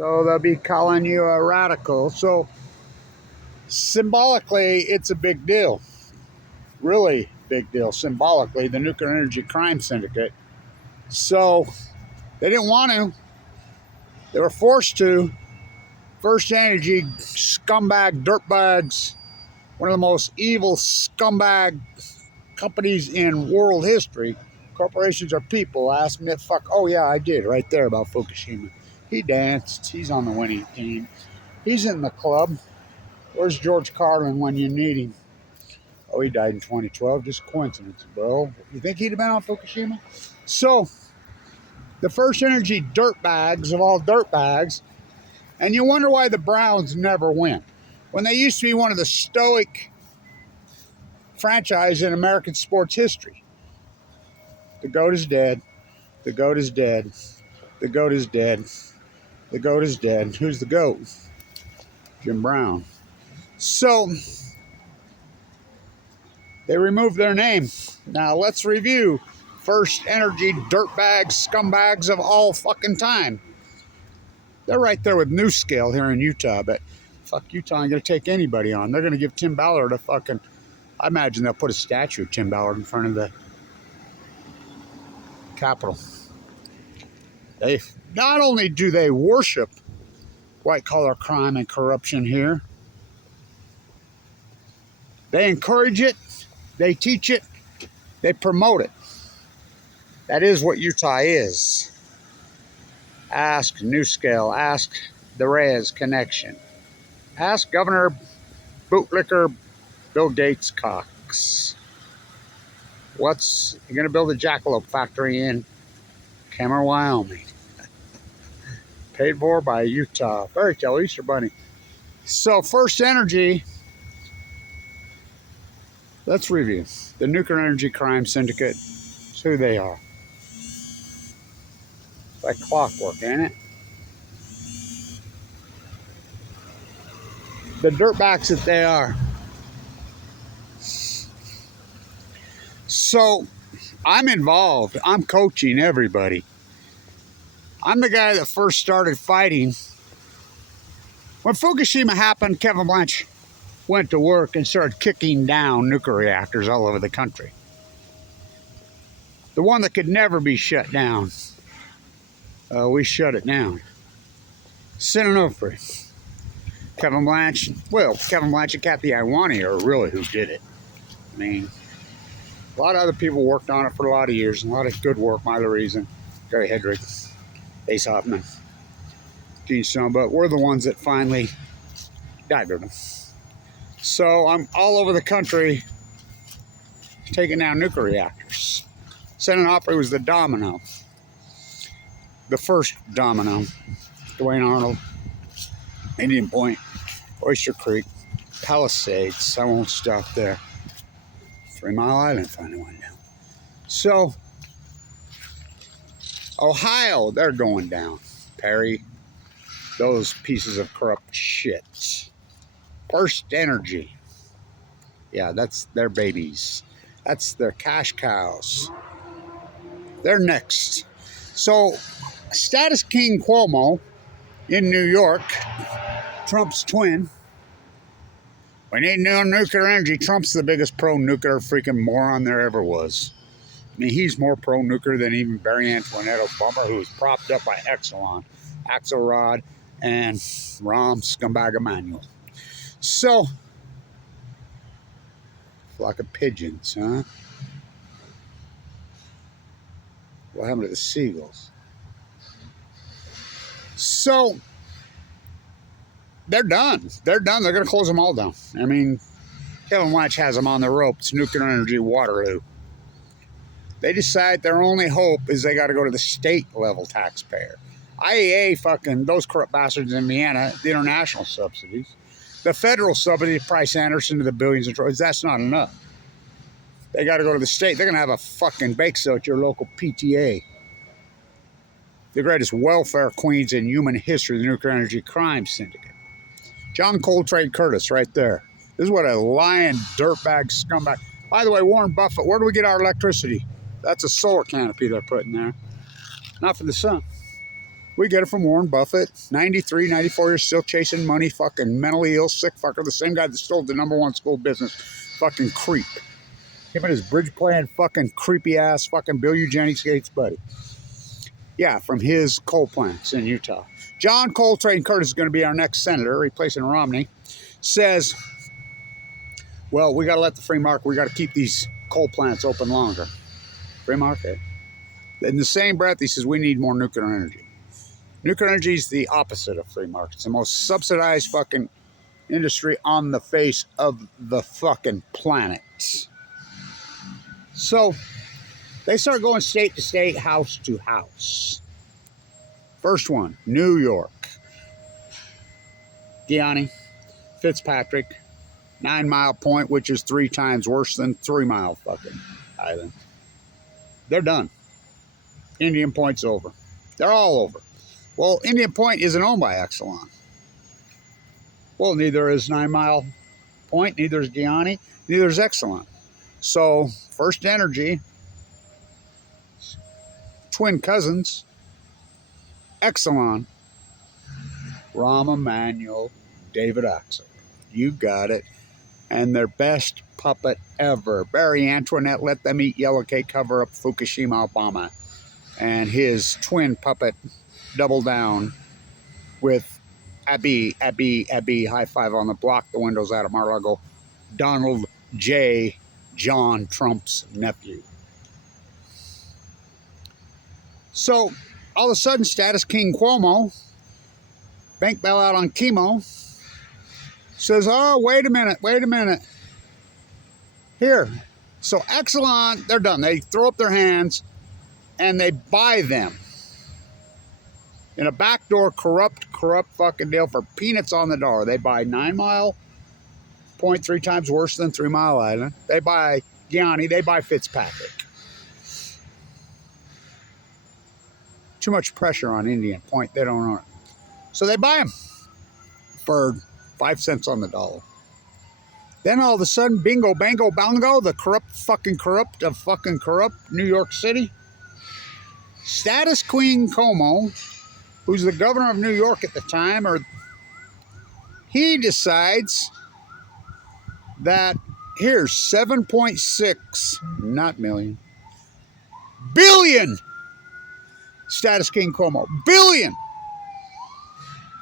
So they'll be calling you a radical. So symbolically, it's a big deal. Really big deal. Symbolically, the nuclear energy crime syndicate. So they didn't want to. They were forced to. First Energy scumbag dirtbags, one of the most evil scumbag companies in world history. Corporations are people. Ask me, fuck. Oh yeah, I did right there about Fukushima. He danced. He's on the winning team. He's in the club. Where's George Carlin when you need him? Oh, he died in 2012. Just coincidence, bro. You think he'd have been on Fukushima? So, the First Energy dirtbags of all dirtbags, and you wonder why the Browns never win. When they used to be one of the stoic franchise in American sports history. The GOAT is dead. The GOAT is dead. The GOAT is dead. The GOAT is dead. Who's the GOAT? Jim Brown. So, they removed their name. Now, let's review First Energy dirtbags, scumbags of all fucking time. They're right there with New Scale here in Utah, but fuck, Utah ain't gonna take anybody on. They're gonna give Tim Ballard a fucking... I imagine they'll put a statue of Tim Ballard in front of the Capitol. They not only do they worship white-collar crime and corruption here, they encourage it, they teach it, they promote it. That is what Utah is. Ask New Scale, ask the Reyes Connection, ask Governor Bootlicker Bill Gates Cox. What's he going to build a jackalope factory in Cameron, Wyoming? Paid for by Utah. Fairy tale Easter Bunny. So First Energy, let's review the Nuclear Energy Crime Syndicate. It's who they are. Like clockwork, ain't it? The dirtbags that they are. So, I'm involved. I'm coaching everybody. I'm the guy that first started fighting. When Fukushima happened, Kevin Blanch went to work and started kicking down nuclear reactors all over the country. The one that could never be shut down. We shut it down. San Onofre. Kevin Blanch. Well, Kevin Blanch and Kathy Iwani are really who did it. I mean, a lot of other people worked on it for a lot of years. And a lot of good work. Milo Reason, Gary Hedrick, Ace Hoffman, Gene Stone. But we're the ones that finally died with them. So I'm all over the country taking down nuclear reactors. San Onofre was the domino. The first domino. Dwayne Arnold, Indian Point, Oyster Creek, Palisades. I won't stop there. 3 Mile Island finally went down. So, Ohio, they're going down. Perry, those pieces of corrupt shit. First Energy. Yeah, that's their babies. That's their cash cows. They're next. So, Status King Cuomo in New York, Trump's twin. We need new nuclear energy. Trump's the biggest pro-nuclear freaking moron there ever was. I mean, he's more pro-nuclear than even Barry Antoinette Obama, who was propped up by Exelon, Axelrod, and Rahm Scumbag Emanuel. So, flock of pigeons, huh? What happened to the seagulls? So, they're done. They're done. They're going to close them all down. I mean, Kevin Blanch has them on the ropes. Nuclear energy Waterloo. They decide their only hope is they got to go to the state level taxpayer. IEA fucking those corrupt bastards in Vienna, the international subsidies. The federal subsidies, Price Anderson to the billions and trillions. That's not enough. They got to go to the state. They're going to have a fucking bake sale at your local PTA. The greatest welfare queens in human history, the Nuclear Energy Crime Syndicate. John Coltrane Curtis right there. This is what a lying dirtbag scumbag. By the way, Warren Buffett, where do we get our electricity? That's a solar canopy they're putting there. Not for the sun. We get it from Warren Buffett, 93, 94 years, still chasing money, fucking mentally ill, sick fucker, the same guy that stole the #1 school business, fucking creep. Him and his bridge playing fucking creepy ass fucking Bill Eugenics Gates buddy. Yeah, from his coal plants in Utah. John Coltrane Curtis is going to be our next senator, replacing Romney. Says, well, we got to let the free market, we got to keep these coal plants open longer. Free market. In the same breath, he says we need more nuclear energy. Nuclear energy is the opposite of free market. It's the most subsidized fucking industry on the face of the fucking planet. So they start going state to state, house to house. First one, New York. Gianni, Fitzpatrick, 9 Mile Point, which is 3 times worse than 3 Mile fucking Island. They're done. Indian Point's over. They're all over. Well, Indian Point isn't owned by Exelon. Well, neither is 9 Mile Point, neither is Gianni, neither is Exelon. So, First Energy, twin cousins, Exelon, Rahm Emanuel, David Axel. You got it. And their best puppet ever. Barry Antoinette let them eat yellow cake, cover up Fukushima Obama. And his twin puppet double down with Abby, high five on the block, the windows out of Mar-a-Lago, Donald J. John Trump's nephew. So, all of a sudden, Status King Cuomo, bank bailout on chemo, says, oh, wait a minute. Here. So Exelon, they're done. They throw up their hands and they buy them in a backdoor corrupt fucking deal for peanuts on the dollar. They buy 9 Mile Point, 3 times worse than 3 Mile Island. They buy Gianni. They buy Fitzpatrick. Too much pressure on Indian Point. They don't own it. So they buy them for 5 cents on the dollar. Then all of a sudden, bingo, bango, bongo, the corrupt of fucking corrupt New York City. Status Queen Cuomo, who's the governor of New York at the time, he decides that here's 7.6, not million, billion. Status King Cuomo, billion.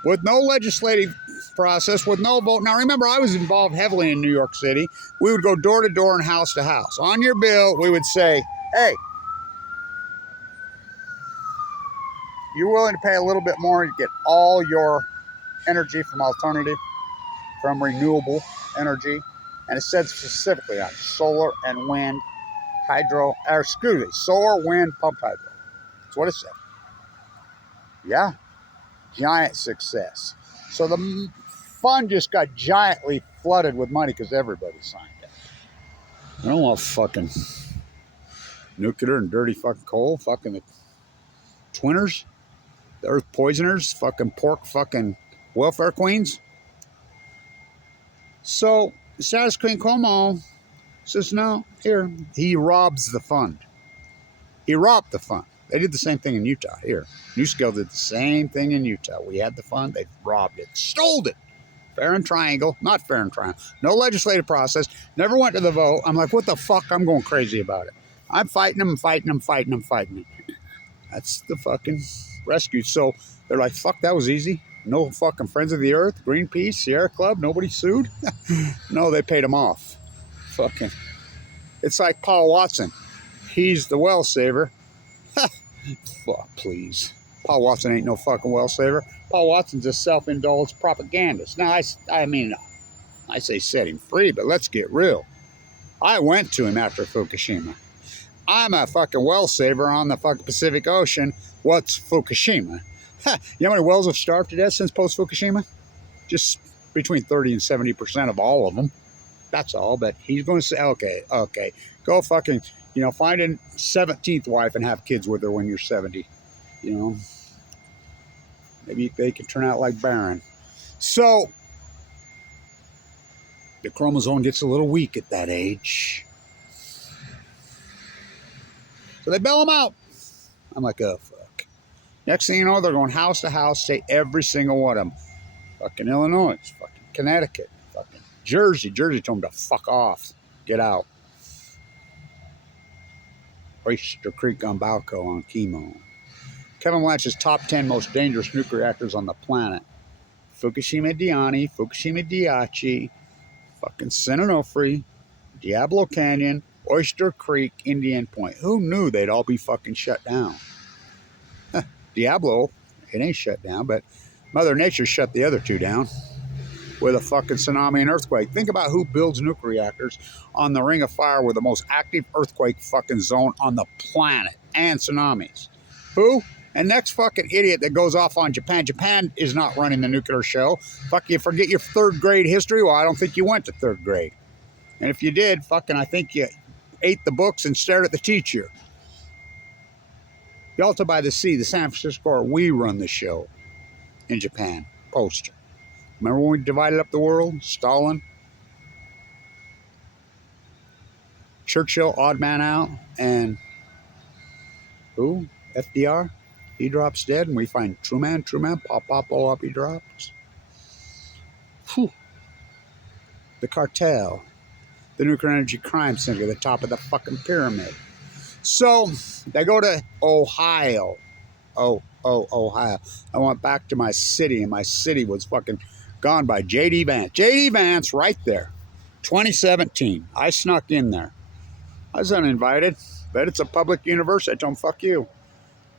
With no legislative process, with no vote. Now remember, I was involved heavily in New York City. We would go door to door and house to house. On your bill, we would say, hey, you're willing to pay a little bit more to get all your energy from alternative, from renewable energy. And it said specifically on solar and wind, solar, wind, pumped hydro. That's what it said. Yeah, giant success. So the fund just got giantly flooded with money because everybody signed it. I don't want fucking nuclear and dirty fucking coal, fucking the twinners, the earth poisoners, fucking pork fucking welfare queens. So Status Queen Cuomo says, no, here. He robs the fund. He robbed the fund. They did the same thing in Utah. Here, NewScale did the same thing in Utah. We had the fund. They robbed it. Stole it. Fair and triangle. Not fair and triangle. No legislative process. Never went to the vote. I'm like, what the fuck? I'm going crazy about it. I'm fighting them. That's the fucking rescue. So they're like, fuck, that was easy. No fucking Friends of the Earth, Greenpeace, Sierra Club. Nobody sued. No, they paid him off. Fucking. It's like Paul Watson. He's the well saver. Fuck, please. Paul Watson ain't no fucking well saver. Paul Watson's a self-indulged propagandist. Now, I mean, I say set him free, but let's get real. I went to him after Fukushima. I'm a fucking well saver on the fucking Pacific Ocean. What's Fukushima? You know how many wells have starved to death since post-Fukushima? Just between 30 and 70% of all of them. That's all, but he's going to say, okay, go fucking, find a 17th wife and have kids with her when you're 70. Maybe they can turn out like Barron. So, the chromosome gets a little weak at that age. So they bail him out. I'm like, oh, fuck. Next thing you know, they're going house to house, say every single one of them. Fucking Illinois, fucking Connecticut, fucking Jersey. Jersey told them to fuck off. Get out. Oyster Creek on Balco on chemo. Kevin Blanch's top 10 most dangerous nuclear reactors on the planet. Fukushima Diani, Fukushima Daiichi, fucking San Onofre, Diablo Canyon, Oyster Creek, Indian Point. Who knew they'd all be fucking shut down? Diablo, it ain't shut down, but Mother Nature shut the other two down with a fucking tsunami and earthquake. Think about who builds nuclear reactors on the Ring of Fire with the most active earthquake fucking zone on the planet and tsunamis. Who? And next fucking idiot that goes off on Japan. Japan is not running the nuclear show. Fuck, you forget your third grade history? Well, I don't think you went to third grade. And if you did, fucking, I think you ate the books and stared at the teacher. Yalta by the Sea, the San Francisco, we run the show in Japan. Poster. Remember when we divided up the world? Stalin, Churchill, odd man out, and who? FDR? He drops dead, and we find Truman, pop, blow up, he drops. Whew. The cartel, the nuclear energy crime syndicate, the top of the fucking pyramid. So, they go to Ohio. Ohio. I went back to my city, and my city was fucking gone by J.D. Vance. J.D. Vance right there. 2017. I snuck in there. I was uninvited, but it's a public university. I told them, fuck you.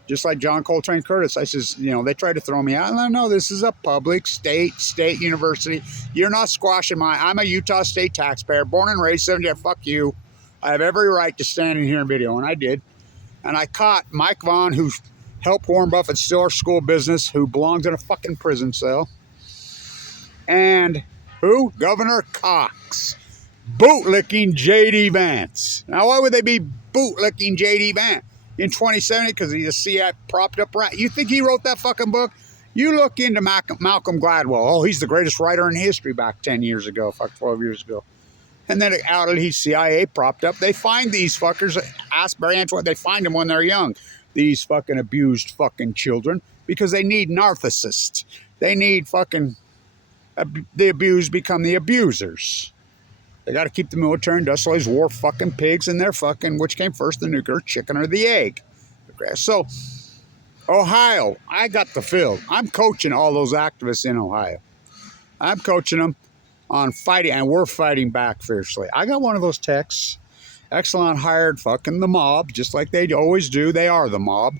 Just like John Coltrane Curtis. I says, you know, they tried to throw me out. And I know this is a public state university. You're not squashing I'm a Utah State taxpayer, born and raised 70. Fuck you. I have every right to stand in here and video, and I did. And I caught Mike Vaughn, who helped Warren Buffett steal our school business, who belongs in a fucking prison cell. And who? Governor Cox. Bootlicking J.D. Vance. Now, why would they be bootlicking J.D. Vance in 2070? Because he's a CIA propped up rat. You think he wrote that fucking book? You look into Malcolm Gladwell. Oh, he's the greatest writer in history back 10 years ago, 12 years ago. And then it outed he's CIA propped up. They find these fuckers. Ask Barry Antoine. They find them when they're young. These fucking abused fucking children. Because they need narcissists. They need fucking... the abused become the abusers. They got to keep the military industrialized war fucking pigs and they're fucking... Which came first, the nuclear chicken or the egg? So, Ohio. I got the field. I'm coaching all those activists in Ohio. I'm coaching them on fighting, and we're fighting back fiercely. I got one of those texts. Exelon hired fucking the mob, just like they always do. They are the mob.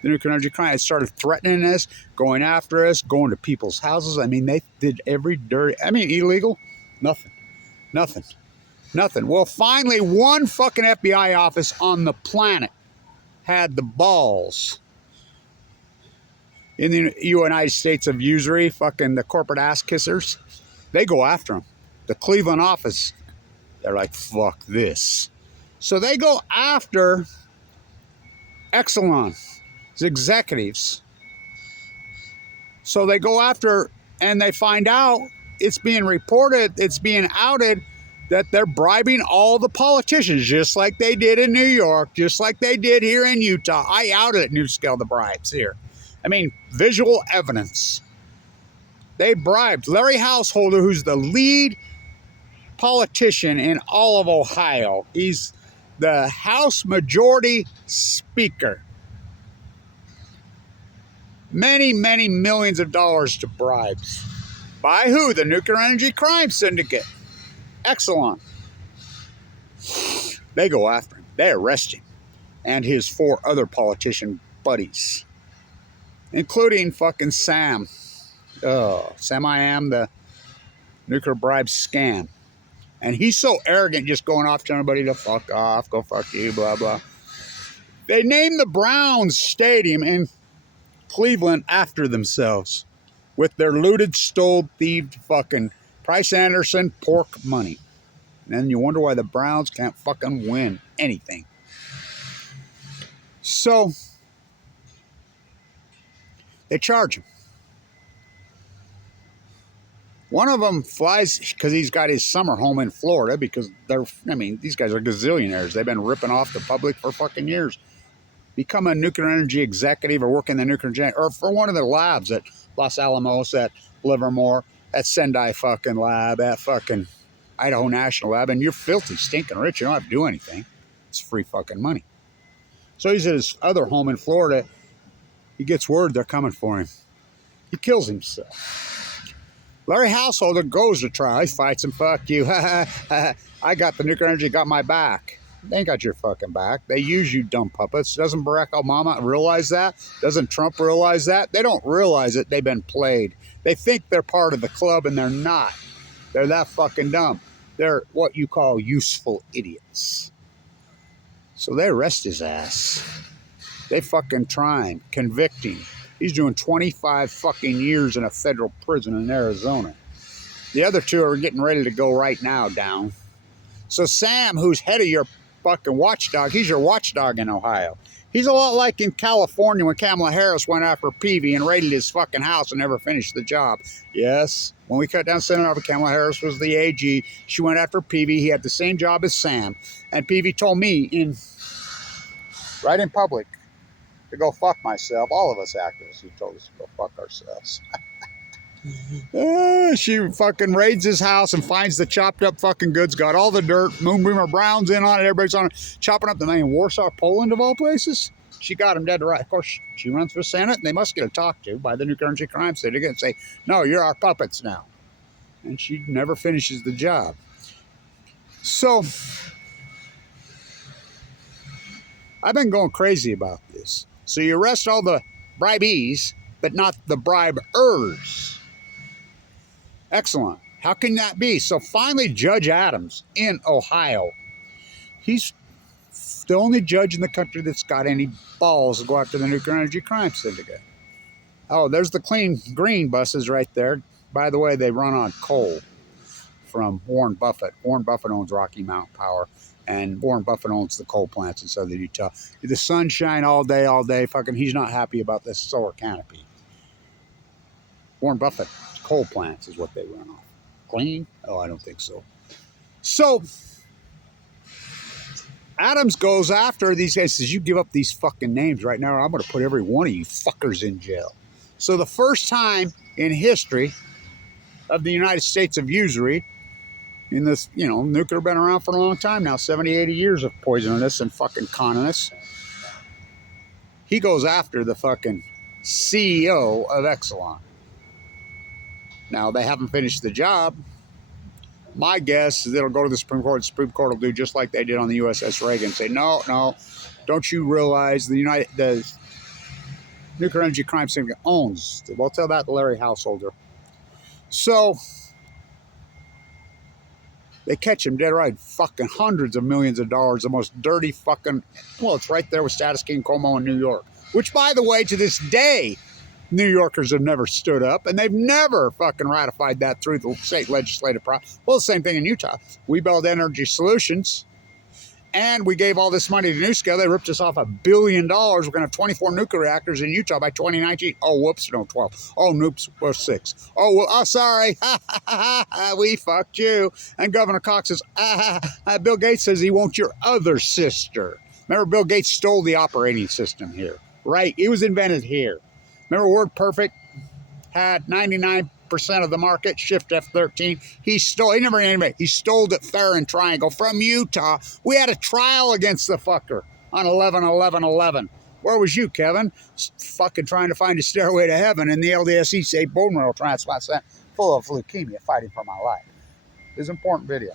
The nuclear energy crime started threatening us, going after us, going to people's houses. I mean, they did every dirty... I mean, illegal? Nothing. Well, finally, one fucking FBI office on the planet had the balls in the United States of usury, fucking the corporate ass kissers. They go after them. The Cleveland office, they're like, fuck this. So they go after Exelon's executives. So they go after, and they find out, it's being reported, it's being outed, that they're bribing all the politicians, just like they did in New York, just like they did here in Utah. I outed at NewScale the bribes here. I mean, visual evidence. They bribed Larry Householder, who's the lead politician in all of Ohio. He's the House Majority Speaker. Many millions of dollars to bribes. By who? The Nuclear Energy Crime Syndicate. Exelon. They go after him. They arrest him. And his 4 other politician buddies. Including fucking Sam. Sam I Am, the nuclear bribe scam. And he's so arrogant, just going off telling everybody to fuck off, go fuck you, blah, blah. They named the Browns Stadium in Cleveland after themselves with their looted, stole, thieved fucking Price Anderson pork money. And then you wonder why the Browns can't fucking win anything. So, they charge him. One of them flies because he's got his summer home in Florida because these guys are gazillionaires. They've been ripping off the public for fucking years. become a nuclear energy executive or work in the nuclear energy, or for one of the labs at Los Alamos, at Livermore, at Sendai fucking lab, at fucking Idaho National Lab, and you're filthy, stinking rich. You don't have to do anything. It's free fucking money. So he's at his other home in Florida. He gets word they're coming for him. He kills himself. Larry Householder goes to trial. He fights him. Fuck you. I got the nuclear energy, got my back. They ain't got your fucking back. They use you, dumb puppets. Doesn't Barack Obama realize that? Doesn't Trump realize that? They don't realize it. They've been played. They think they're part of the club, and they're not. They're that fucking dumb. They're what you call useful idiots. So they arrest his ass. They fucking try him, convict him. He's doing 25 fucking years in a federal prison in Arizona. The other two are getting ready to go right now down. So Sam, who's head of your fucking watchdog, he's your watchdog in Ohio. He's a lot like in California when Kamala Harris went after Peavy and raided his fucking house and never finished the job. Yes, when we cut down Senator Kamala Harris was the AG. She went after Peavy. He had the same job as Sam. And Peavy told me right in public to go fuck myself. All of us activists, he told us to go fuck ourselves. She fucking raids his house and finds the chopped up fucking goods, got all the dirt, Moonbeamer Browns in on it, everybody's on it, chopping up the man in Warsaw, Poland of all places. She got him dead to right. Of course, she runs for Senate, and they must get her talked to by the Nuclear Energy Crime Syndicate and say, no, you're our puppets now. And she never finishes the job. So, I've been going crazy about this. So you arrest all the bribees, but not the bribers. Excellent. How can that be? So finally, Judge Adams in Ohio, he's the only judge in the country that's got any balls to go after the Nuclear Energy Crime Syndicate. Oh, there's the clean green buses right there. By the way, they run on coal from Warren Buffett. Warren Buffett owns Rocky Mountain Power, and Warren Buffett owns the coal plants in southern Utah. The sun shine all day. Fucking, he's not happy about this solar canopy. Warren Buffett coal plants is what they run off. Clean? Oh, I don't think so. So, Adams goes after these guys, says, you give up these fucking names right now, or I'm going to put every one of you fuckers in jail. So the first time in history of the United States of usury, in this, nuclear been around for a long time now, 70, 80 years of poisoning us and fucking conning us. He goes after the fucking CEO of Exelon. Now, they haven't finished the job. My guess is it'll go to the Supreme Court. The Supreme Court will do just like they did on the USS Reagan. Say, no, don't you realize the Nuclear Energy Crime Syndicate owns? We'll tell that to Larry Householder. So, they catch him dead right, fucking hundreds of millions of dollars, the most dirty fucking, well, it's right there with Status King Como in New York. Which, by the way, to this day, New Yorkers have never stood up, and they've never fucking ratified that through the state legislative process. Well, the same thing in Utah. We built Energy Solutions, and we gave all this money to NuScale. They ripped us off $1 billion. We're going to have 24 nuclear reactors in Utah by 2019. Oh, whoops, no, 12. Oh, noops, we're 6. Oh, well, oh, sorry. We fucked you. And Governor Cox says, Bill Gates says he wants your other sister. Remember, Bill Gates stole the operating system here, right? It was invented here. Remember, WordPerfect had 99% of the market, Shift F13. He stole it fair and triangle from Utah. We had a trial against the fucker on 11/11/11. Where was you, Kevin? Fucking trying to find a stairway to heaven in the LDSE state bone marrow transplant center full of leukemia, fighting for my life. It's an important video.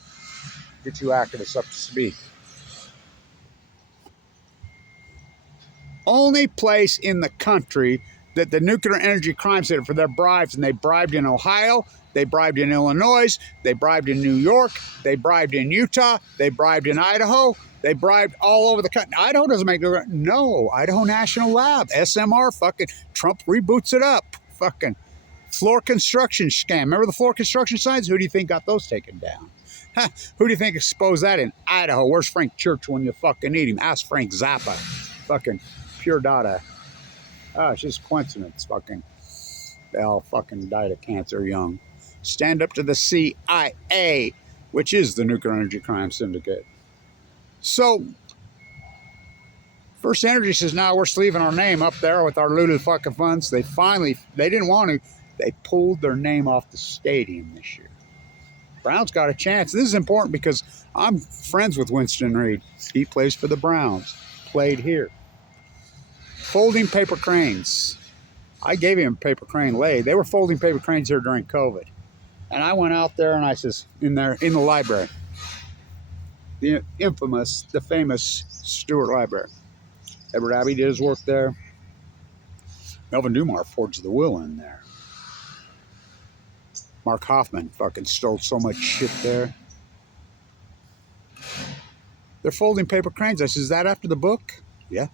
Get you activists up to speed. Only place in the country that the Nuclear Energy Crime Center for their bribes, and they bribed in Ohio, they bribed in Illinois, they bribed in New York, they bribed in Utah, they bribed in Idaho, they bribed all over the country. Idaho doesn't make no, Idaho National Lab, SMR, fucking Trump reboots it up, fucking floor construction scam. Remember the floor construction signs? Who do you think got those taken down? Who do you think exposed that in Idaho? Where's Frank Church when you fucking need him? Ask Frank Zappa, fucking pure data. It's just coincidence, fucking. They all fucking died of cancer young. Stand up to the CIA, which is the Nuclear Energy Crime Syndicate. So, First Energy says, now we're sleeving our name up there with our looted fucking funds. They didn't want to. They pulled their name off the stadium this year. Browns got a chance. This is important because I'm friends with Winston Reed. He plays for the Browns. Played here. Folding paper cranes. I gave him a paper crane lathe. They were folding paper cranes here during COVID. And I went out there and I says, in the library. The infamous, the famous Stewart Library. Edward Abbey did his work there. Melvin Dumar forged the will in there. Mark Hoffman fucking stole so much shit there. They're folding paper cranes. I says, is that after the book? Yeah.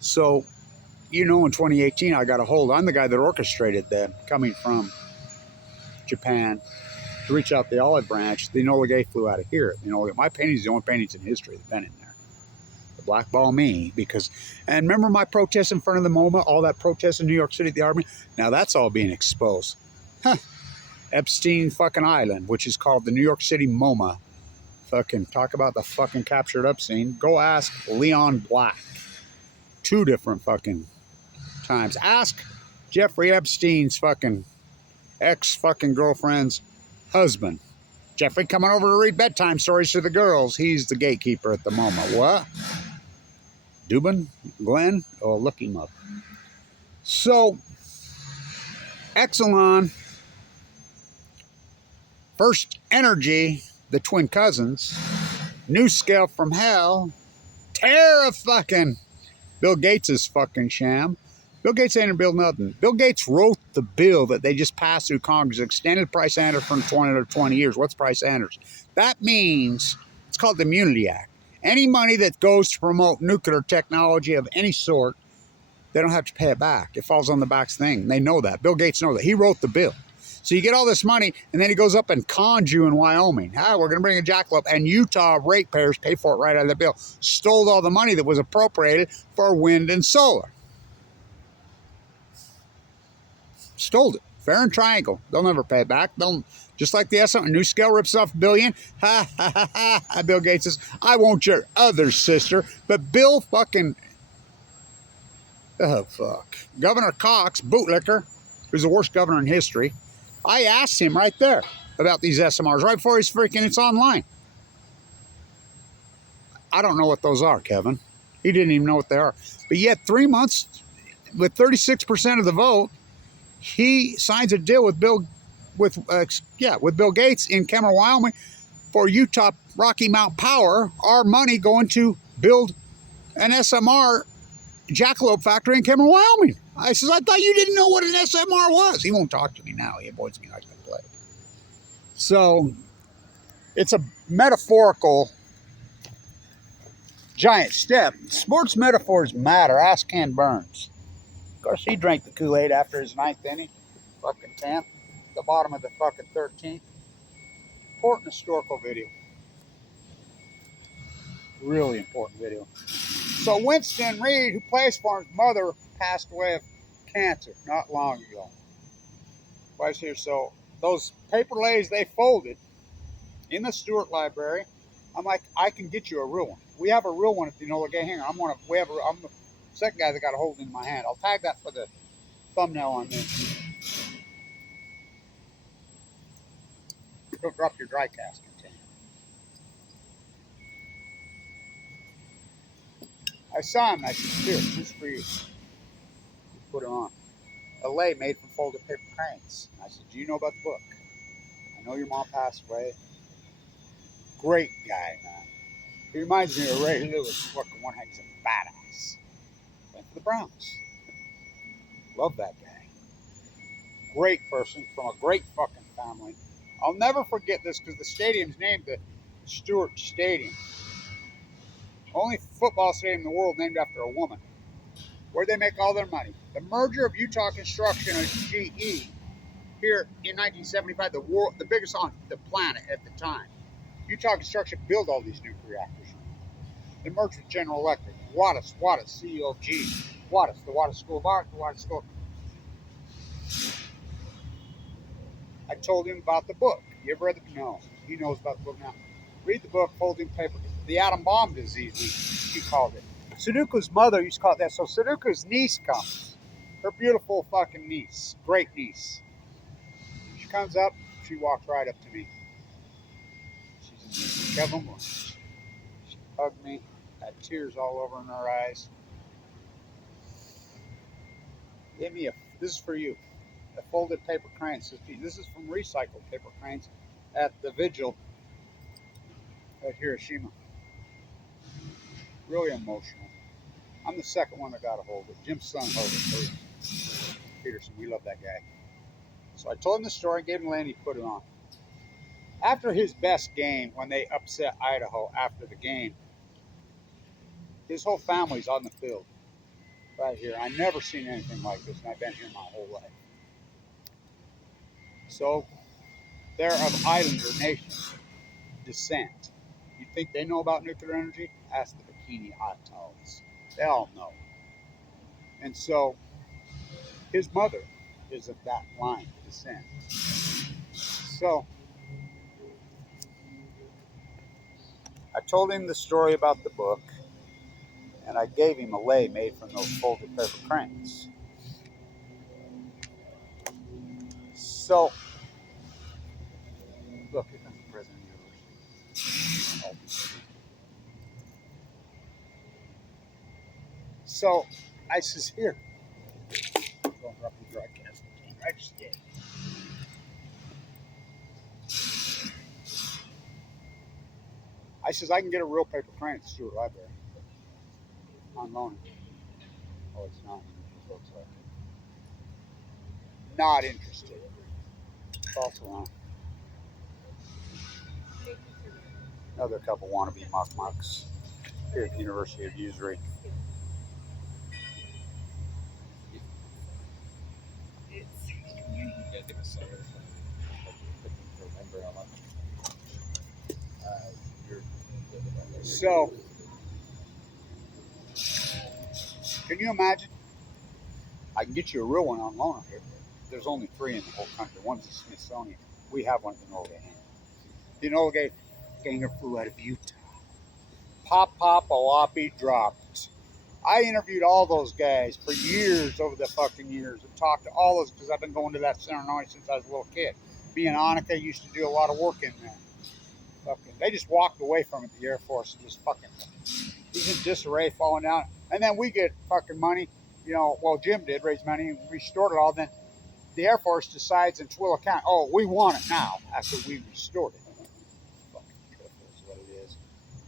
So, in 2018, I got a hold. I'm the guy that orchestrated that coming from Japan to reach out the olive branch. The Enola Gay flew out of here. My painting's the only paintings in history that's been in there. The blackball me because, and remember my protest in front of the MoMA, all that protest in New York City at the Army? Now that's all being exposed. Huh. Epstein fucking Island, which is called the New York City MoMA. Fucking talk about the fucking captured Epstein. Go ask Leon Black. 2 different fucking times. Ask Jeffrey Epstein's fucking ex-fucking girlfriend's husband. Jeffrey coming over to read bedtime stories to the girls. He's the gatekeeper at the MoMA. What? Dubin? Glenn? Oh, look him up. So, Exelon, First Energy, the twin cousins, New Scale from Hell, fucking Bill Gates' fucking sham. Bill Gates ain't build nothing. Bill Gates wrote the bill that they just passed through Congress, extended price standards from 20 to 20 years. What's price standards? That means, it's called the Immunity Act. Any money that goes to promote nuclear technology of any sort, they don't have to pay it back. It falls on the back's thing. They know that. Bill Gates knows that. He wrote the bill. So you get all this money, and then he goes up and cons you in Wyoming. We're going to bring a jackalope, and Utah ratepayers pay for it right out of the bill. Stole all the money that was appropriated for wind and solar. Stole it. Fair and Triangle. They'll never pay it back. Just like the SM, New Scale rips off $1 billion. Ha, ha, ha, ha. Bill Gates says, I won't your other sister. But Bill fucking, oh, fuck. Governor Cox, bootlicker, who's the worst governor in history. I asked him right there about these SMRs right before he's freaking, it's online. I don't know what those are, Kevin. He didn't even know what they are. But yet 3 months, with 36% of the vote, he signs a deal with Bill Gates in Kemmer, Wyoming, for Utah Rocky Mount Power. Our money going to build an SMR jackalope factory in Kemmer, Wyoming. I says, I thought you didn't know what an SMR was. He won't talk to me now. He avoids me like the plague. So it's a metaphorical giant step. Sports metaphors matter. Ask Ken Burns. Of course, he drank the Kool-Aid after his 9th inning. Fucking 10th. The bottom of the fucking 13th. Important historical video. Really important video. So Winston Reed, who plays for his mother, passed away of cancer not long ago. Was here. So those paper lays they folded in the Stewart Library. I'm like, I can get you a real one. We have a real one at the Enola Gay Hangar. I'm the second guy that got a hold in my hand. I'll tag that for the thumbnail on this. Don't drop your dry cast container. I saw him. I said, here, this is for you. Put it on. A lay made from folded paper cranes. I said, do you know about the book? I know your mom passed away. Great guy, man. He reminds me of Ray Lewis. Fucking one heck's a badass. Went for the Browns. Love that guy. Great person from a great fucking family. I'll never forget this because the stadium's named the Stewart Stadium. Only football stadium in the world named after a woman. Where'd they make all their money? The merger of Utah Construction and GE here in 1975, the biggest on the planet at the time. Utah Construction built all these nuclear reactors. They merged with General Electric. Wattis, CEO of GE. Wattis, the Wattis School of Art, the Wattis School. I told him about the book. You ever read the book? No. He knows about the book now. Read the book, Folding Paper the atom bomb disease, he called it. Sudoku's mother used to call it that. So Sudoku's niece comes. Her beautiful fucking niece. Great niece. She comes up, she walks right up to me. She's in Kevin Moore. She hugged me, had tears all over in her eyes. Gave me this is for you, a folded paper crayon. This is from recycled paper crayons at the vigil at Hiroshima. Really emotional. I'm the second one that got a hold of it. Jim's son held it first. Peterson, we love that guy. So I told him the story, gave him land, he put it on. After his best game, when they upset Idaho after the game, his whole family's on the field right here. I've never seen anything like this, and I've been here my whole life. So they're of Islander nation descent. You think they know about nuclear energy? Ask the Bikini Atolls. They all know. And so his mother is of that line of descent. So I told him the story about the book, and I gave him a lei made from those folded paper crayons. So, look, here comes the president of the university. So, I says, here. I'm going to drop the broadcast. I just did. I says, I can get a real paper crayon at the Stewart Library. On loan. Oh, it's not. Looks like it. Not interested. False alarm. Another couple wannabe mucks here at the University of Usury. So, can you imagine? I can get you a real one on loan here. There's only 3 in the whole country. One's the Smithsonian. We have one at the Enola Gay. The Enola Ganger flew out of Utah. Pop, Alapi dropped. I interviewed all those guys for years, over the fucking years, and talked to all those because I've been going to that center noise since I was a little kid. Me and Annika used to do a lot of work in there. Fucking, they just walked away from it, the Air Force, and just fucking, he's in disarray, falling down. And then we get fucking money, you know, well, Jim did raise money and restored it all. Then the Air Force decides in Twilla County, oh, we want it now after we restored it. Fucking pitiful is what it is.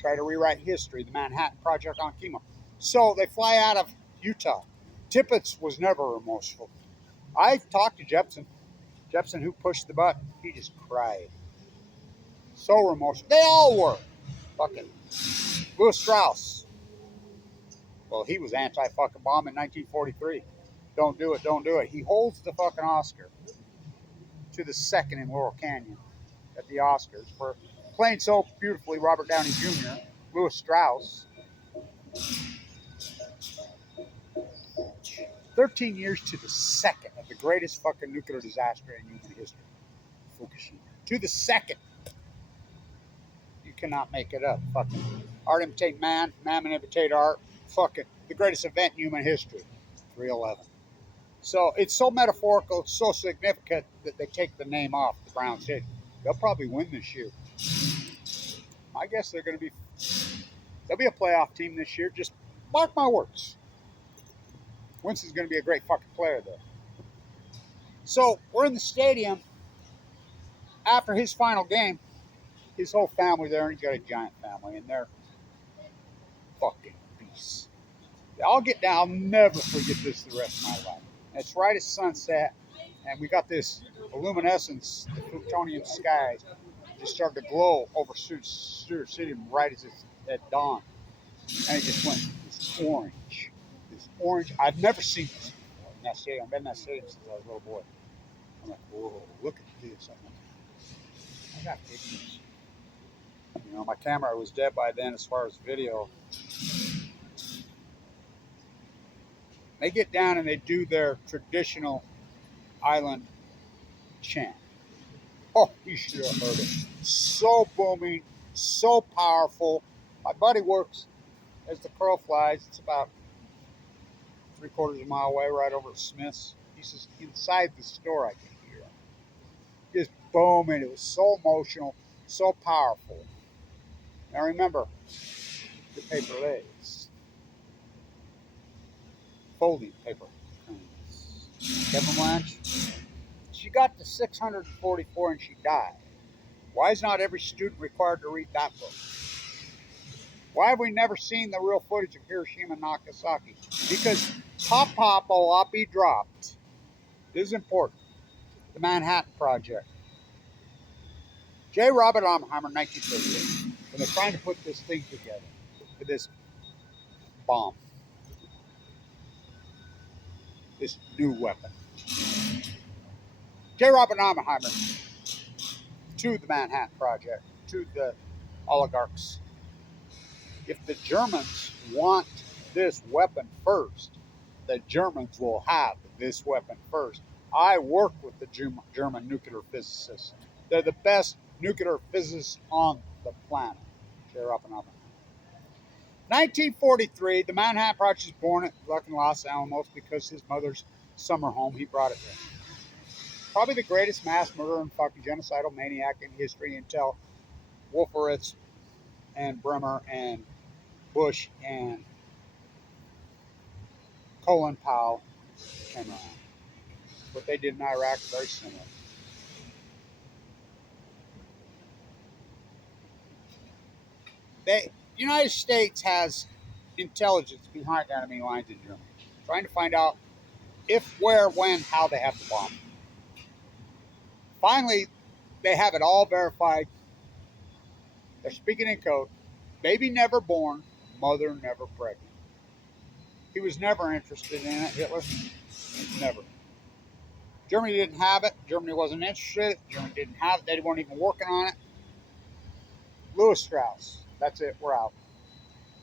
Try to rewrite history, the Manhattan Project on chemo. So they fly out of Utah. Tippett was never remorseful. I talked to Jepson. Jepson, who pushed the button, he just cried. So remorseful. They all were. Fucking Louis Strauss. Well, he was anti-fucking bomb in 1943. Don't do it, don't do it. He holds the fucking Oscar to the second in Laurel Canyon at the Oscars for playing so beautifully Robert Downey Jr., Louis Strauss. 13 years to the second of the greatest fucking nuclear disaster in human history. Fukushima. To the second. You cannot make it up. Fucking art imitate man, man imitate art. Fucking the greatest event in human history. 3/11. So it's so metaphorical, it's so significant that they take the name off the Browns hit. They'll probably win this year. I guess they'll be a playoff team this year. Just mark my words. Winston's going to be a great fucking player, though. So we're in the stadium after his final game. His whole family there, and he's got a giant family, and they're fucking beasts. I'll get down. I'll never forget this the rest of my life. It's right at sunset, and we got this luminescence, the Plutonian skies, just started to glow over Stewart City right as it's at dawn. And it just went this orange. This orange. I've never seen this before in that stadium. I've been in that stadium since I was a little boy. I'm like, whoa, look at this. I'm like, I got pictures. You know, my camera was dead by then as far as video. They get down and they do their traditional island chant. Oh, you should have heard it. So booming, so powerful. My buddy works as the crow flies. It's about 3/4 of a mile away, right over at Smith's. He says, inside the store, I can hear him. Just boom, and it was so emotional, so powerful. Now remember, the paper lays, folding paper. Kevin Blanche, she got to 644 and she died. Why is not every student required to read that book? Why have we never seen the real footage of Hiroshima and Nagasaki? Because Pop Pop Olapi dropped. This is important. The Manhattan Project. J. Robert Oppenheimer, 1938, when they're trying to put this thing together, with this bomb, this new weapon. J. Robert Oppenheimer, to the Manhattan Project, to the oligarchs. If the Germans want this weapon first, the Germans will have this weapon first. I work with the German nuclear physicists. They're the best nuclear physicists on the planet. J. Robert Oppenheimer. 1943, the Manhattan Project was born at fucking Los Alamos because his mother's summer home, he brought it there. Probably the greatest mass murderer and fucking genocidal maniac in history until Wolfowitz and Bremer and Bush and Colin Powell came around. What they did in Iraq is very similar. The United States has intelligence behind enemy lines in Germany, trying to find out if, where, when, how they have the bomb. Finally, they have it all verified. They're speaking in code. Baby never born, mother never pregnant. He was never interested in it, Hitler. Never. Germany didn't have it. Germany wasn't interested. Germany didn't have it. They weren't even working on it. Louis Strauss. That's it. We're out.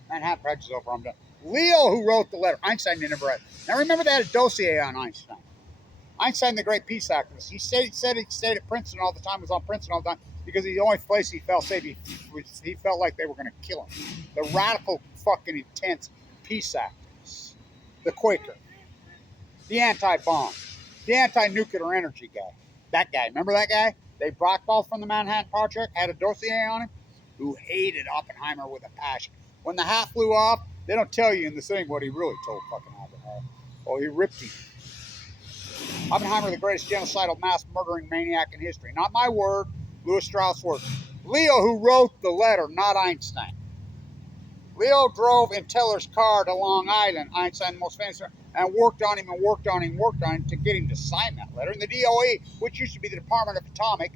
Manhattan Project is over. I'm done. Leo, who wrote the letter. Einstein never read. Now remember, they had a dossier on Einstein. Einstein, the great peace activist. He said he stayed at Princeton all the time, was on Princeton all the time, because the only place he felt safe, he felt like they were going to kill him. The radical, fucking intense peace activists. The Quaker. The anti-bomb. The anti-nuclear energy guy. That guy. Remember that guy? They blackballed from the Manhattan Project, had a dossier on him, who hated Oppenheimer with a passion. When the hat flew off, they don't tell you in the thing what he really told fucking Oppenheimer. Oh, he ripped him. Oppenheimer, the greatest genocidal mass murdering maniac in history. Not my word, Louis Strauss' word. Leo, who wrote the letter, not Einstein. Leo drove in Teller's car to Long Island, Einstein, the most famous, and worked on him to get him to sign that letter. And the DOE, which used to be the Department of Atomic,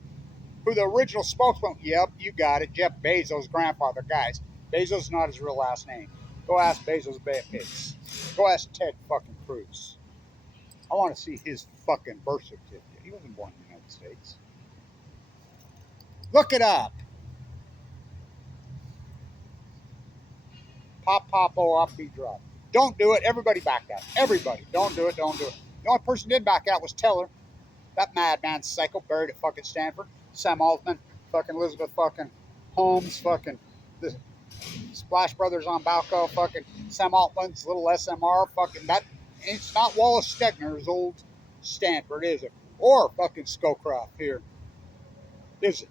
who the original spokesman, yep, you got it, Jeff Bezos' grandfather. Guys, Bezos is not his real last name. Go ask Bezos Bay of Pigs. Go ask Ted fucking Cruz. I want to see his fucking birth certificate. He wasn't born in the United States. Look it up. Pop, off, be dropped. Don't do it. Everybody back out. Everybody. Don't do it. The only person who did back out was Teller. That madman psycho buried at fucking Stanford. Sam Altman, fucking Elizabeth fucking Holmes, fucking the Splash Brothers on Balco, fucking Sam Altman's little SMR, fucking that. It's not Wallace Stegner's old Stanford, is it? Or fucking Scowcroft here. Is it?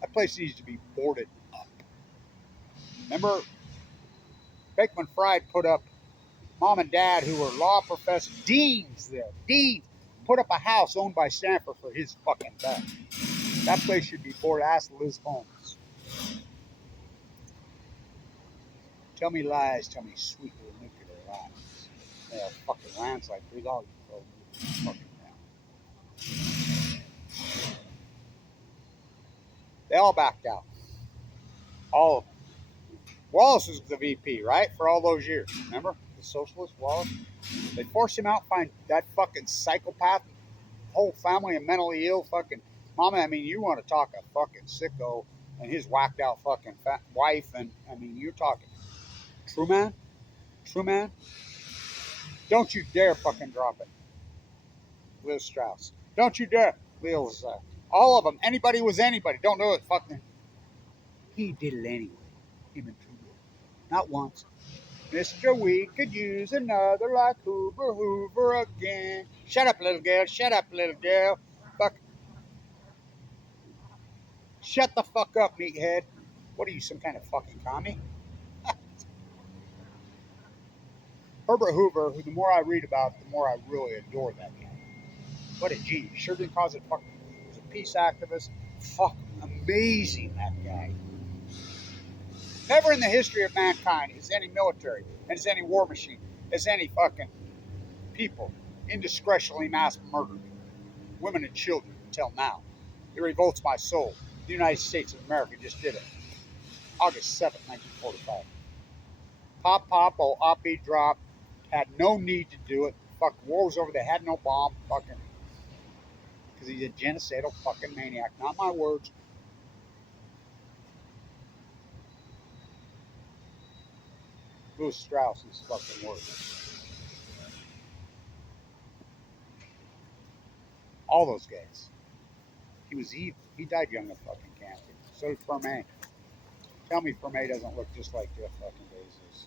That place needs to be boarded up. Remember, Beckman Fried put up mom and dad who were law professors, deans there, deans, put up a house owned by Stanford for his fucking back. That place should be boarded. Ask Liz Holmes. Tell me lies, tell me sweet little nuclear lies. They have fucking landslides, $3 for fucking down. They all backed out. All of them. Wallace was the VP, right? For all those years. Remember? The socialist Wallace? They forced him out, find that fucking psychopath, whole family of mentally ill fucking mama. I mean, you want to talk a fucking sicko and his whacked out fucking fat wife, and I mean, you're talking true man? True man? Don't you dare fucking drop it. Liz Strauss. Don't you dare. Leo was all of them. Anybody was anybody. Don't do it. Fucking. He did it anyway. Him and True Not once. Mr. We could use another like Hoover, Hoover again. Shut up, little girl. Shut up, little girl. Fuck. Shut the fuck up, meathead. What are you, some kind of fucking commie? Herbert Hoover, who the more I read about, the more I really adore that guy. What a genius. Sure didn't cause it fucking. He was a peace activist. Fuck. Amazing, that guy. Never in the history of mankind is any military, and is any war machine, is any fucking people indiscretionally mass murdered women and children until now. It revolts my soul. The United States of America just did it. August 7th, 1945. Pop, pop, oh, oppie, drop. Had no need to do it. Fuck, war was over. They had no bomb. Fucking. Because he's a genocidal fucking maniac. Not my words. Louis Strauss's fucking words. All those guys. He was evil. He died young of fucking cancer. So did Fermat. Tell me Fermat doesn't look just like Jeff fucking Bezos.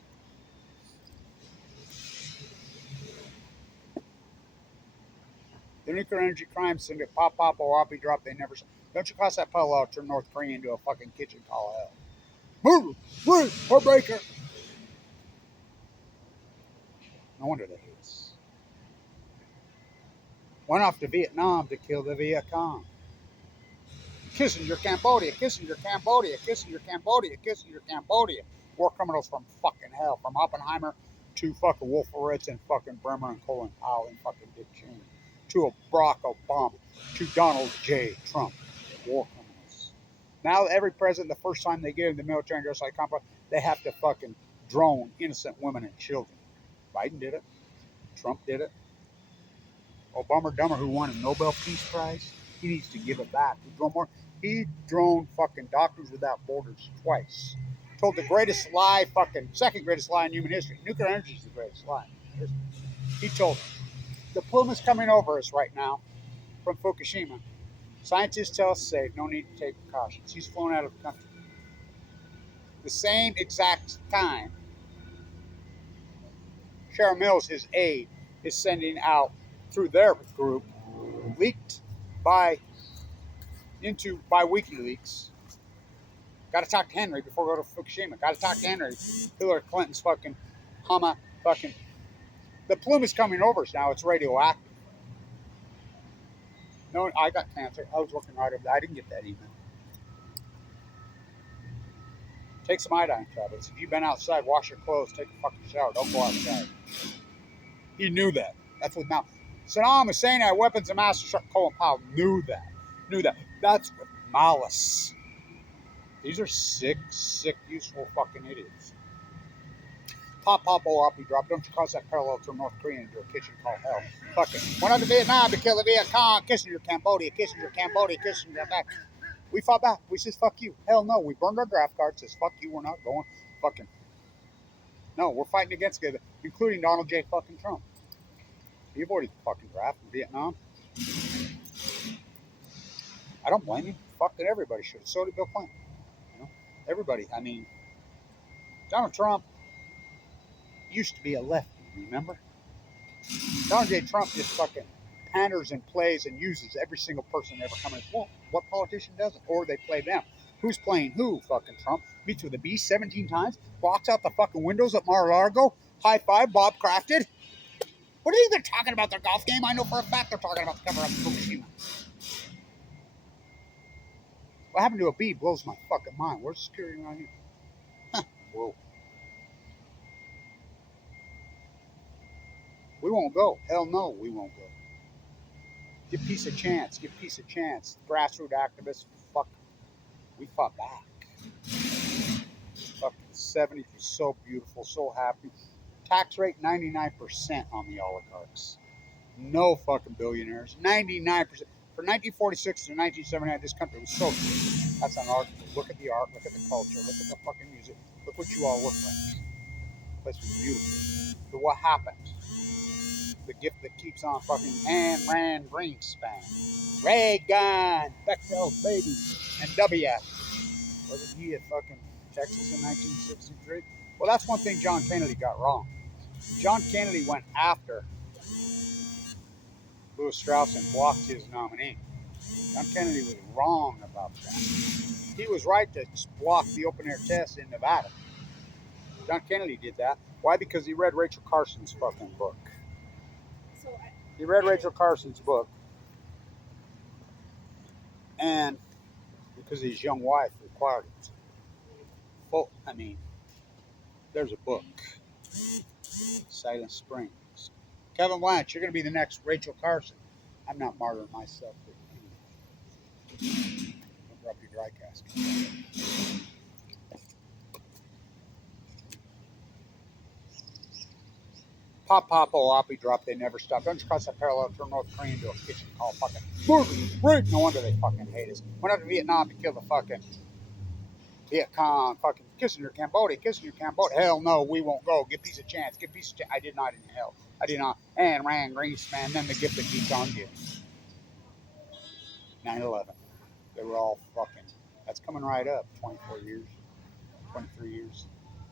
The nuclear energy crime syndicate, pop, pop, oh, oppie, drop, they never. Don't you cross that pole out, turn North Korea into a fucking kitchen call hell. Move! Move! Heartbreaker! No wonder they hate us. Went off to Vietnam to kill the Viet Cong. Kissinger, Cambodia, Kissinger, Cambodia, Kissinger, Cambodia, Kissinger, Cambodia. War criminals from fucking hell. From Oppenheimer to fucking Wolfowitz and fucking Bremer and Colin Powell and fucking Dick Cheney. To a Barack Obama. To Donald J. Trump. War criminals. Now every president, the first time they get in the military and just like complex, they have to fucking drone innocent women and children. Biden did it. Trump did it. Obama Dummer, who won a Nobel Peace Prize, he needs to give it back. He droned fucking Doctors Without Borders twice. Told the greatest lie, fucking second greatest lie in human history. Nuclear energy is the greatest lie in history. He told us. The plume is coming over us right now from Fukushima. Scientists tell us safe, no need to take precautions. He's flown out of the country. The same exact time, Sharon Mills, his aide, is sending out through their group, leaked by WikiLeaks. Got to talk to Henry before we go to Fukushima. Got to talk to Henry. Hillary Clinton's fucking Hama fucking. The plume is coming over us now. It's radioactive. No, I got cancer. I was working right over there. I didn't get that email. Take some iodine tablets. If you've been outside, wash your clothes, take a fucking shower. Don't go outside. He knew that. That's what now. Saddam Hussein had weapons of mass destruction. Colin Powell knew that. That's with malice. These are sick, useful fucking idiots. Pop, pop, oh, oppie, drop. Don't you cause that parallel to North Korea into a kitchen called hell. Fucking. Went on to Vietnam to kill the Viet Cong. Kissinger, Cambodia, Kissinger, Cambodia, Kissinger, back. We fought back. We says, fuck you. Hell no. We burned our draft cards. Says, fuck you. We're not going. Fucking. No, we're fighting against it, including Donald J. fucking Trump. He avoided the fucking draft in Vietnam. I don't blame him. Fucking everybody should. So did Bill Clinton. You know, everybody. I mean, Donald Trump used to be a lefty, remember? Donald J. Trump just fucking panders and plays and uses every single person that ever come in. Well, what politician doesn't? Or they play them. Who's playing who? Fucking Trump. Meets with a beast 17 times. Walks out the fucking windows at Mar-a-Lago. High five, Bob Crafted. What do you think they're talking about their golf game? I know for a fact they're talking about the cover up of Fukushima. What happened to a bee blows my fucking mind. Where's security around here? Huh. Whoa. We won't go. Hell no, we won't go. Give peace a chance. Give peace a chance. Grassroots activists, fuck. We fought back. Fucking 70s was so beautiful, so happy. Tax rate 99% on the oligarchs. No fucking billionaires. 99%. For 1946 to 1979, this country was so good. That's an article. Look at the art, look at the culture, look at the fucking music. Look what you all look like. The place was beautiful. But what happened? The gift that keeps on fucking Ayn Rand Greenspan. Reagan, Bechdel's baby, and WF. Wasn't he at fucking Texas in 1963? Well, that's one thing John Kennedy got wrong. John Kennedy went after Louis Strauss and blocked his nominee. John Kennedy was wrong about that. He was right to block the open-air test in Nevada. John Kennedy did that. Why? Because he read Rachel Carson's fucking book. He read Rachel Carson's book, and because his young wife required it. Well, I mean, there's a book, Silent Springs. Kevin Blanche, you're going to be the next Rachel Carson. I'm not martyring myself. Don't drop your dry cask. Pop, pop, oh, oppie, drop, they never stop. Don't you cross that parallel, turn North Korea into a kitchen call fucking murder, rape. No wonder they fucking hate us. Went out to Vietnam to kill the fucking Viet Cong, fucking Kissinger, Cambodia. Hell no, we won't go. Give peace a chance. Give peace a chance. I did not in hell. I did not. And Rand Greenspan, then the gift that keeps on giving. 9/11. They were all fucking. That's coming right up. 24 years, 23 years.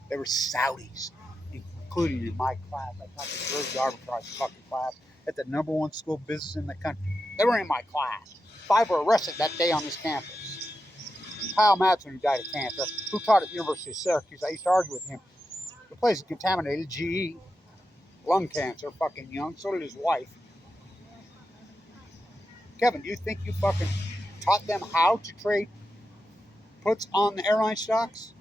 They were Saudis, including in my class. I taught the Georgia arbitrage fucking class at the #1 school business in the country. They were in my class. 5 were arrested that day on this campus. Kyle Madsen, who died of cancer, who taught at the University of Syracuse. I used to argue with him. The place is contaminated. GE, lung cancer, fucking young. So did his wife. Kevin, do you think you fucking taught them how to trade puts on the airline stocks?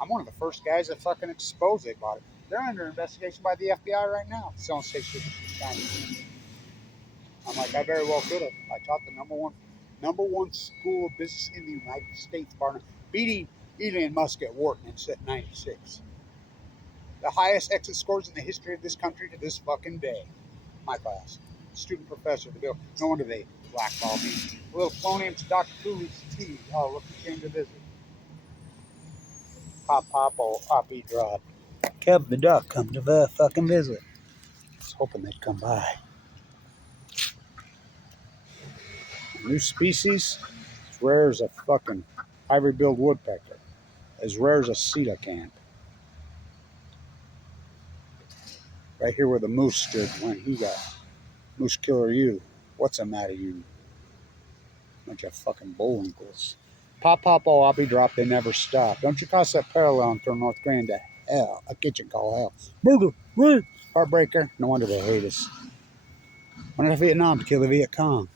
I'm one of the first guys that fucking exposed it about it. They're under investigation by the FBI right now. Selling station Chinese. I'm like, I very well could have. I taught the number one school of business in the United States, partner, beating Elon Musk at Wharton in 96. The highest exit scores in the history of this country to this fucking day. My class. Student professor, the bill. No wonder they blackballed me. A little phone named Dr. Cooley's tea. Oh, look who came to visit. Pop, pop, oh, oppie, drop. Kev the duck come to fucking visit. I was hoping they'd come by. New species, as rare as a fucking ivory-billed woodpecker, as rare as a coelacanth. Right here where the moose stood when he got Moose Killer you. What's the matter, you? Bunch of fucking bullwinkles. Pop, pop, oh, I'll be dropped, they never stop. Don't you cross that parallel and throw North Korea into hell, a kitchen called hell. Murder, rape, heartbreaker. No wonder they hate us. Went to Vietnam to kill the Viet Cong.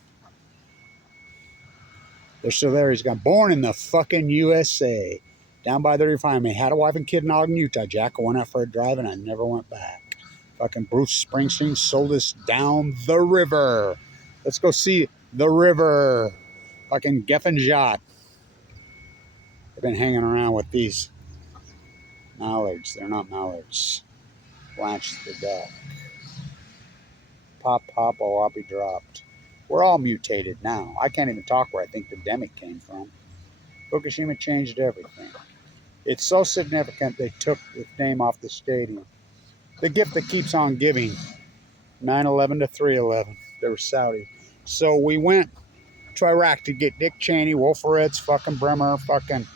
They're still there. He's got born in the fucking USA. Down by the refinery. Had a wife and kid in Ogden, Utah. Jack, I went out for a drive and I never went back. Fucking Bruce Springsteen sold us down the river. Let's go see the river. Fucking Geffen Jot. They've been hanging around with these mallards. They're not mallards. Blanche the duck. Pop, pop, oh, I'll be dropped. We're all mutated now. I can't even talk where I think the demic came from. Fukushima changed everything. It's so significant they took the name off the stadium. The gift that keeps on giving. 9/11 to 3/11. They were Saudi. So we went to Iraq to get Dick Cheney, Wolfowitz, fucking Bremer, fucking,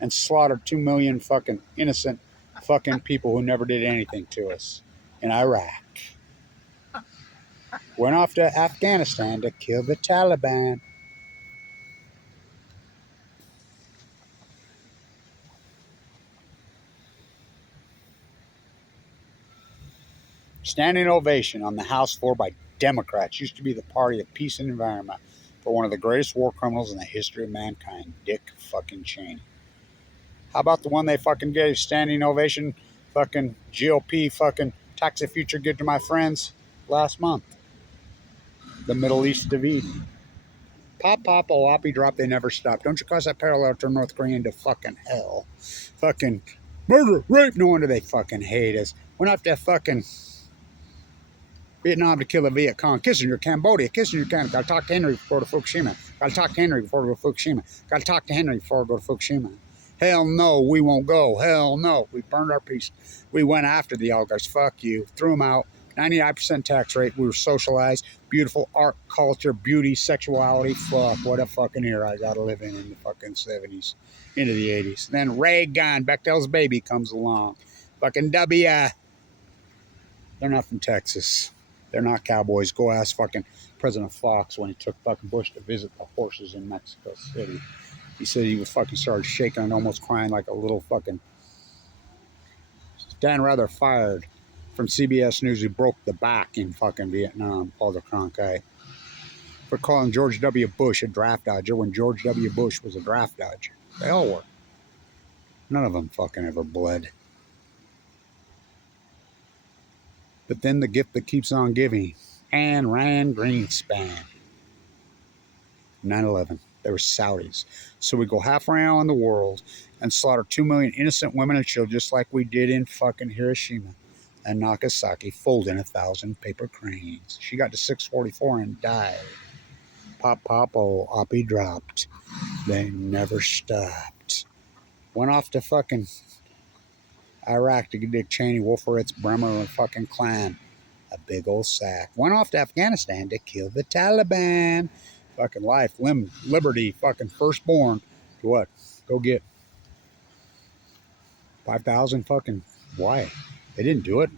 and slaughtered 2 million fucking innocent fucking people who never did anything to us in Iraq. Went off to Afghanistan to kill the Taliban. Standing ovation on the House floor by Democrats. Used to be the party of peace and environment for one of the greatest war criminals in the history of mankind, Dick fucking Cheney. How about the one they fucking gave standing ovation, fucking GOP fucking tax the future good to my friends last month? The Middle East of Eden. Pop, pop, oh, oppie, drop, they never stop. Don't you cross that parallel to North Korea into fucking hell. Fucking murder, rape. No wonder they fucking hate us. Went up to fucking Vietnam to kill the Viet Cong. Kissinger, Cambodia. Gotta talk to Henry before to Fukushima. Gotta talk to Henry before to go to Fukushima. Gotta talk to Henry before to go to Fukushima. Hell no, we won't go. Hell no. We burned our piece. We went after the oligarchs. Fuck you. Threw them out. 99% tax rate. We were socialized. Beautiful art, culture, beauty, sexuality. Fuck, what a fucking era I got to live in the fucking 70s into the 80s. Then Reagan, Bechdel's baby, comes along. Fucking W. They're not from Texas. They're not cowboys. Go ask fucking President Fox when he took fucking Bush to visit the horses in Mexico City. He said he was fucking started shaking and almost crying like a little fucking... Dan Rather fired from CBS News who broke the back in fucking Vietnam, Paul de Cronkite, for calling George W. Bush a draft dodger when George W. Bush was a draft dodger. They all were. None of them fucking ever bled. But then the gift that keeps on giving. Ayn Rand Greenspan. 9/11. They were Saudis. So we go half around the world and slaughter 2 million innocent women and children just like we did in fucking Hiroshima and Nagasaki, folding 1,000 paper cranes. She got to 644 and died. Pop, pop, oh, Oppie dropped. They never stopped. Went off to fucking Iraq to get Dick Cheney, Wolfowitz, Bremer, and fucking Klan. A big old sack. Went off to Afghanistan to kill the Taliban. Fucking life, limb, liberty, fucking firstborn. To what? Go get 5,000 fucking... Why? They didn't do it.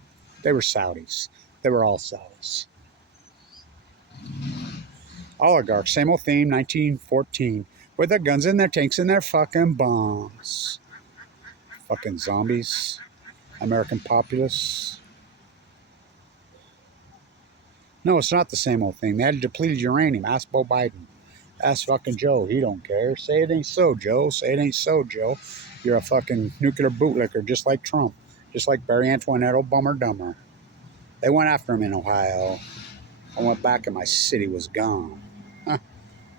They were Saudis. They were all Saudis. Oligarchs, same old theme, 1914. With their guns and their tanks and their fucking bombs. Fucking zombies. American populace. No, it's not the same old thing. They had depleted uranium. Ask Bo Biden. Ask fucking Joe. He don't care. Say it ain't so, Joe. Say it ain't so, Joe. You're a fucking nuclear bootlicker just like Trump. Just like Barry Antoinette, old bummer dumber. They went after him in Ohio. I went back and my city was gone. Huh.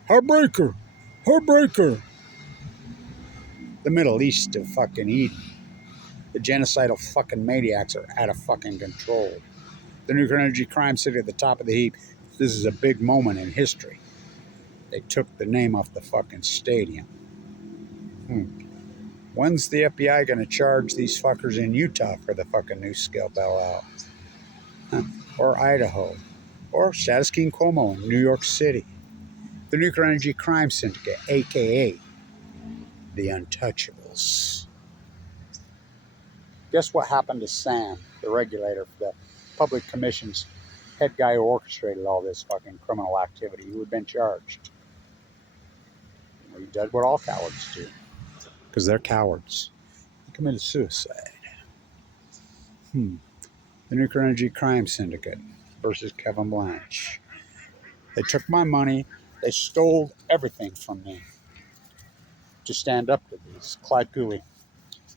Heartbreaker. Heartbreaker. The Middle East of fucking Eden. The genocidal fucking maniacs are out of fucking control. The nuclear energy crime city at the top of the heap. This is a big moment in history. They took the name off the fucking stadium. When's the FBI going to charge these fuckers in Utah for the fucking new scale bailout? Or Idaho? Or Status King Cuomo in New York City? The nuclear energy crime syndicate, a.k.a. the Untouchables. Guess what happened to Sam, the regulator for the Public Commission's head guy who orchestrated all this fucking criminal activity, who had been charged? Well, he did what all cowards do. Because they're cowards. He committed suicide. The Nuclear Energy Crime Syndicate versus Kevin Blanche. They took my money. They stole everything from me to stand up to these. Clyde Cooley.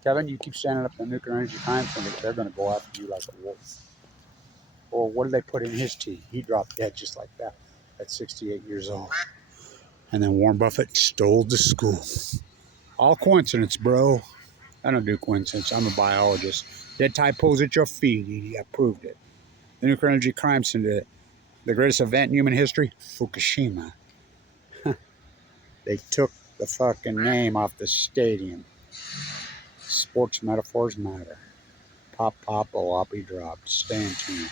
Kevin, you keep standing up to the Nuclear Energy Crime Syndicate, they're going to go after you like a wolf. Or what did they put in his tea? He dropped dead just like that at 68 years old. And then Warren Buffett stole the school. All coincidence, bro. I don't do coincidence. I'm a biologist. Dead tide pulls at your feet. I proved it. The Nuclear Energy Crime Syndicate. The greatest event in human history? Fukushima. They took the fucking name off the stadium. Sports metaphors matter. Pop, pop, oh, I'll be dropped. Stay in tune.